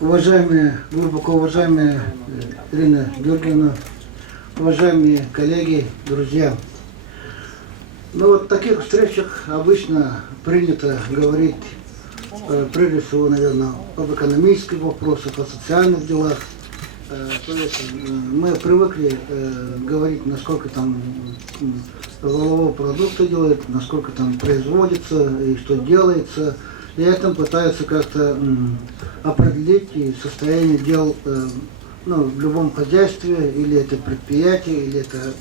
Уважаемые, глубоко уважаемые Ирина Георгиевна, уважаемые коллеги, друзья. Ну вот в таких встречах обычно принято говорить, прежде всего, наверное, об экономических вопросах, о социальных делах. То есть мы привыкли говорить, насколько там валового продукта делают, насколько там производится и что делается. И этим пытаются как-то определить и состояние дел в любом хозяйстве, или это предприятие, или это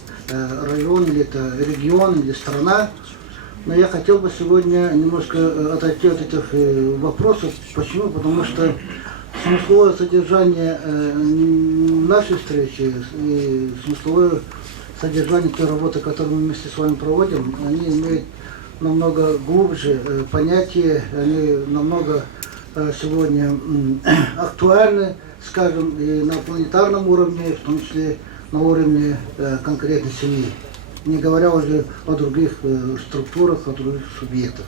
район, или это регион, или страна. Но я хотел бы сегодня немножко отойти от этих вопросов. Почему? Потому что смысловое содержание нашей встречи и смысловое содержание той работы, которую мы вместе с вами проводим, они имеют намного глубже понятия, они намного сегодня актуальны, скажем, и на планетарном уровне, в том числе на уровне конкретной семьи, не говоря уже о других структурах, о других субъектах.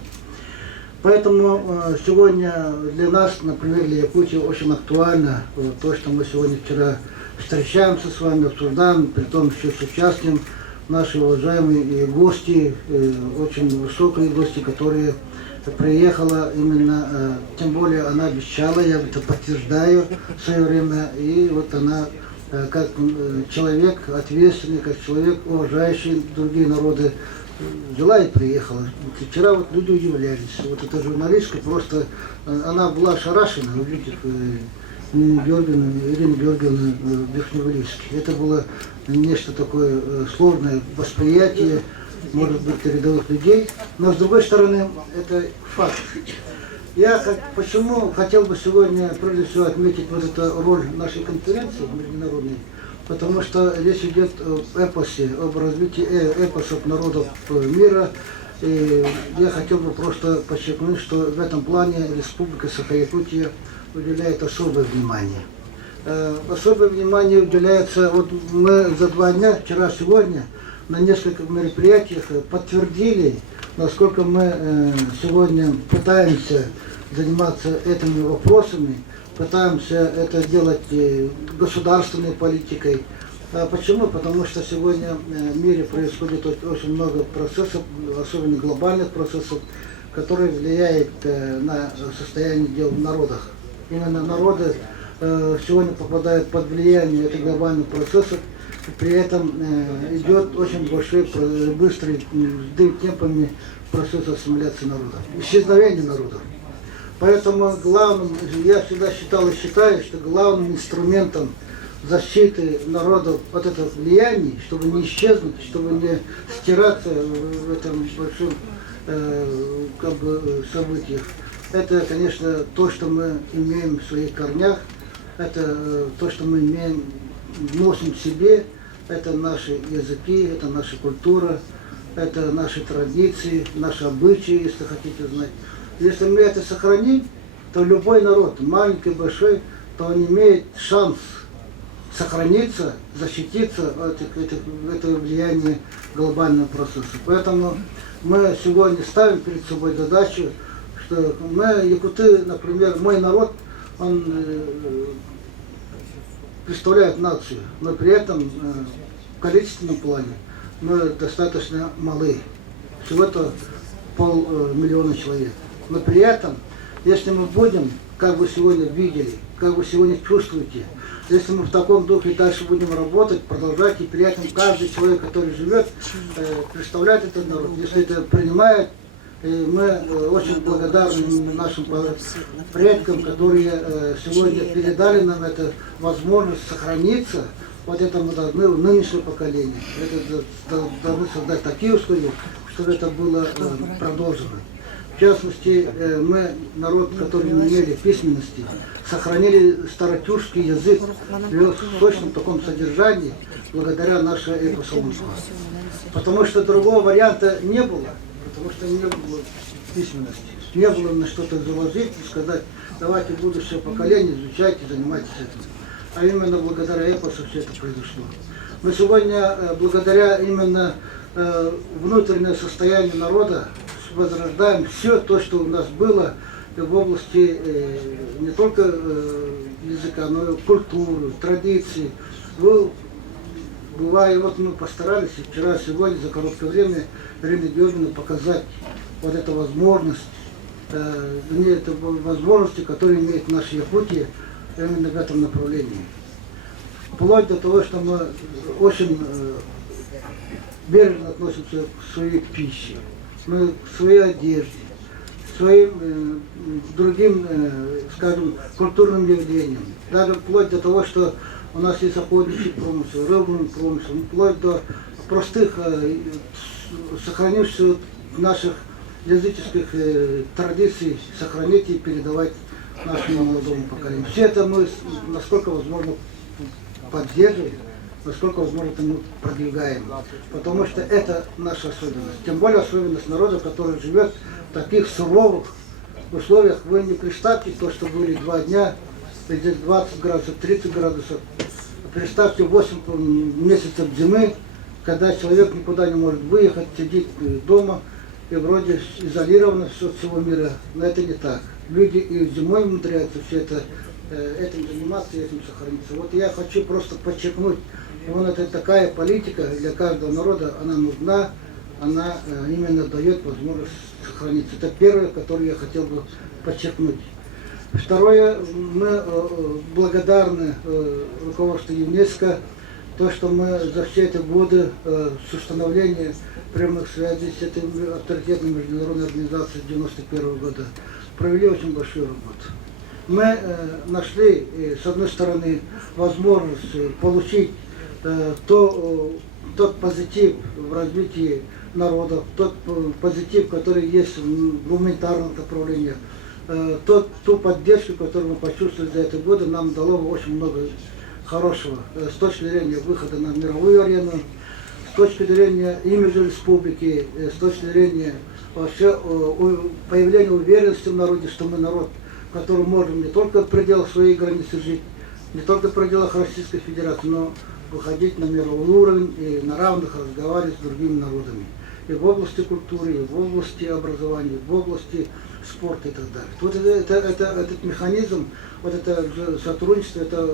Поэтому сегодня для нас, например, для Якутии очень актуально то, что мы вчера встречаемся с вами, обсуждаем, при том еще с участием наши уважаемые гости, очень высокие гости, которые приехала именно, тем более она обещала, я это подтверждаю в свое время, и вот она как человек ответственный, как человек, уважающий другие народы, взяла и приехала. Вчера вот люди удивлялись. Вот эта журналистка просто, она была ошарашена, увидев Ирину Георгиевну Верхневылийске. Это было нечто такое сложное восприятие, может быть, рядовых людей, но с другой стороны, это факт. Я почему хотел бы сегодня, прежде всего, отметить вот эту роль нашей конференции международной, потому что речь идет об эпосе, об развитии эпосов народов мира. И я хотел бы просто подчеркнуть, что в этом плане Республика Саха-Якутия уделяет особое внимание. Особое внимание уделяется, вот мы за 2 дня, вчера-сегодня, на нескольких мероприятиях подтвердили, насколько мы сегодня пытаемся заниматься этими вопросами, пытаемся это делать государственной политикой. Почему? Потому что сегодня в мире происходит очень много процессов, особенно глобальных процессов, которые влияют на состояние дел в народах. Именно народы сегодня попадают под влияние этих глобальных процессов, и при этом идет очень большой, быстрый, темпами процесс ассимиляции народов, исчезновения народов. Поэтому главным, я всегда считал и считаю, что главным инструментом защиты народов от этого влияния, чтобы не исчезнуть, чтобы не стираться в этом большом событиях, это, конечно, то, что мы имеем в своих корнях, это то, что мы имеем, носим в себе, это наши языки, это наша культура, это наши традиции, наши обычаи, если хотите знать. Если мы это сохраним, то любой народ, маленький, большой, то он имеет шанс сохраниться, защититься от этого влияния глобального процесса. Поэтому мы сегодня ставим перед собой задачу, что мы, якуты, например, мой народ, он представляет нацию, но при этом в количественном плане мы достаточно малы. Всего-то 500 000 человек. Но при этом, если мы будем, как вы сегодня видели, как вы сегодня чувствуете, если мы в таком духе дальше будем работать, продолжать, и при этом каждый человек, который живет, представляет этот народ, если это принимает, и мы очень благодарны нашим предкам, которые сегодня передали нам эту возможность сохраниться. Вот это мы должны в нынешнее поколение. Это должны создать такие условия, чтобы это было продолжено. В частности, мы, народ, который не имели письменности, сохранили старотюркский язык в точном таком содержании, благодаря нашей эпосолонству. Потому что другого варианта не было, потому что не было письменности. Не было на что-то заложить и сказать, давайте будущее поколение изучайте, занимайтесь этим. А именно благодаря эпосу все это произошло. Мы сегодня, благодаря именно внутреннее состояние народа, возрождаем все то, что у нас было в области не только языка, но и культуры, традиций. Бывает, вот мы постарались вчера, сегодня, за короткое время Ирине Георгиевне показать вот эту возможность, это возможности, которые имеет наша Якутия именно в этом направлении. Вплоть до того, что мы очень бережно относимся к своей пище, мы к своей одежде, к своим другим, скажем, культурным явлениям. Даже вплоть до того, что у нас есть охотничий промысел, рыбный промысел, вплоть до простых, сохранивших наших языческих традиций, сохранить и передавать нашему молодому поколению. Все это мы, насколько возможно, поддерживаем, насколько возможно, это мы продвигаем. Потому что это наша особенность. Тем более особенность народа, который живет в таких суровых условиях. Вы не представьте то, что были 2 дня, здесь 20 градусов, 30 градусов. Представьте 8 месяцев зимы, когда человек никуда не может выехать, сидит дома и вроде изолирован от всего мира. Но это не так. Люди и зимой умудряются все это, этим заниматься, этим сохраниться. Вот я хочу просто подчеркнуть, вот это такая политика для каждого народа, она нужна, она именно дает возможность сохраниться. Это первое, которое я хотел бы подчеркнуть. Второе, мы благодарны руководству ЮНЕСКО, то, что мы за все эти годы с установления прямых связей с этой авторитетной международной организацией 1991 года провели очень большую работу. Мы нашли, с одной стороны, возможность получить тот позитив в развитии народа, тот позитив, который есть в гуманитарном направлении, ту поддержку, которую мы почувствовали за эти годы, нам дало очень много хорошего с точки зрения выхода на мировую арену, с точки зрения имиджа республики, с точки зрения вообще появления уверенности в народе, что мы народ, который можем не только в пределах своей границы жить, не только в пределах Российской Федерации, но выходить на мировой уровень и на равных разговаривать с другими народами. И в области культуры, и в области образования, и в области спорта и так далее. Вот этот механизм, вот это сотрудничество, это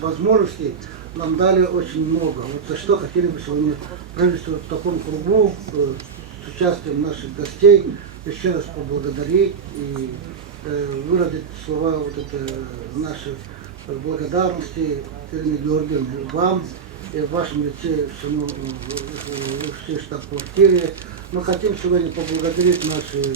возможности нам дали очень много. Вот за что хотели бы сегодня правительство в таком кругу с участием наших гостей еще раз поблагодарить и выразить слова вот это нашей благодарности Ирине Георгиевне, вам и в вашем лице всему всей штаб-квартире. Мы хотим сегодня поблагодарить наши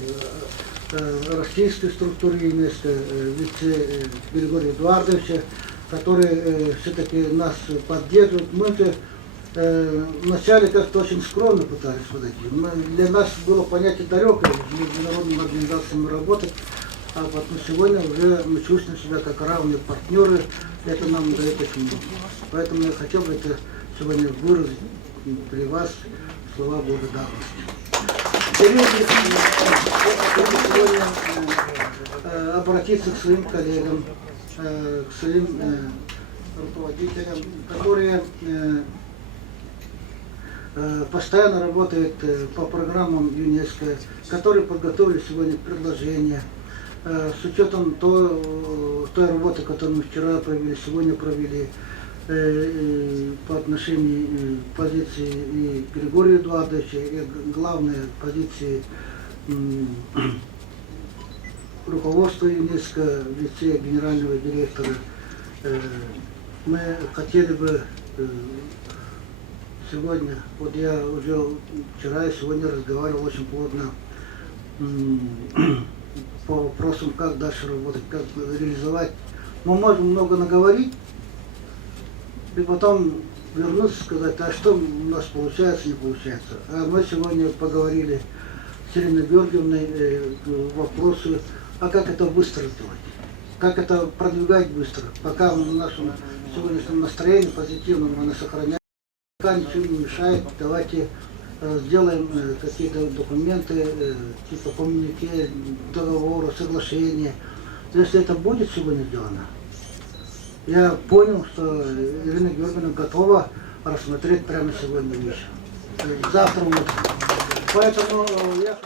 российской структуры ЮНЕСКО, вице Григория Эдуардовича, который все-таки нас поддерживает. Мы-то вначале как-то очень скромно пытались подойти. Для нас было понятие далекое, с международными организациями работать, а потом сегодня уже мы чувствуем себя как равные партнеры, это нам дает очень много. Поэтому я хотел бы это сегодня выразить при вас слова благодарности. Сегодня обратиться к своим коллегам, к своим руководителям, которые постоянно работают по программам ЮНЕСКО, которые подготовили сегодня предложения. С учетом той работы, которую мы вчера провели, сегодня провели по отношению позиции и Григория Эдуардовича, и главной позиции руководства ЮНЕСКО в лице генерального директора, мы хотели бы сегодня, вот я уже вчера и сегодня разговаривал очень плотно по вопросам, как дальше работать, как реализовать. Мы можем много наговорить, и потом вернуться и сказать, а что у нас получается, не получается. А мы сегодня поговорили с Ириной Георгиевной вопросы, а как это быстро сделать, как это продвигать быстро, пока в нашем сегодняшнем настроении позитивном мы сохраняем, пока ничего не мешает, давайте сделаем какие-то документы, типа коммюнике, договора, соглашения. Если это будет сегодня сделано, я понял, что Ирина Георгиевна готова рассмотреть прямо сегодня вечером, завтра утром. Поэтому я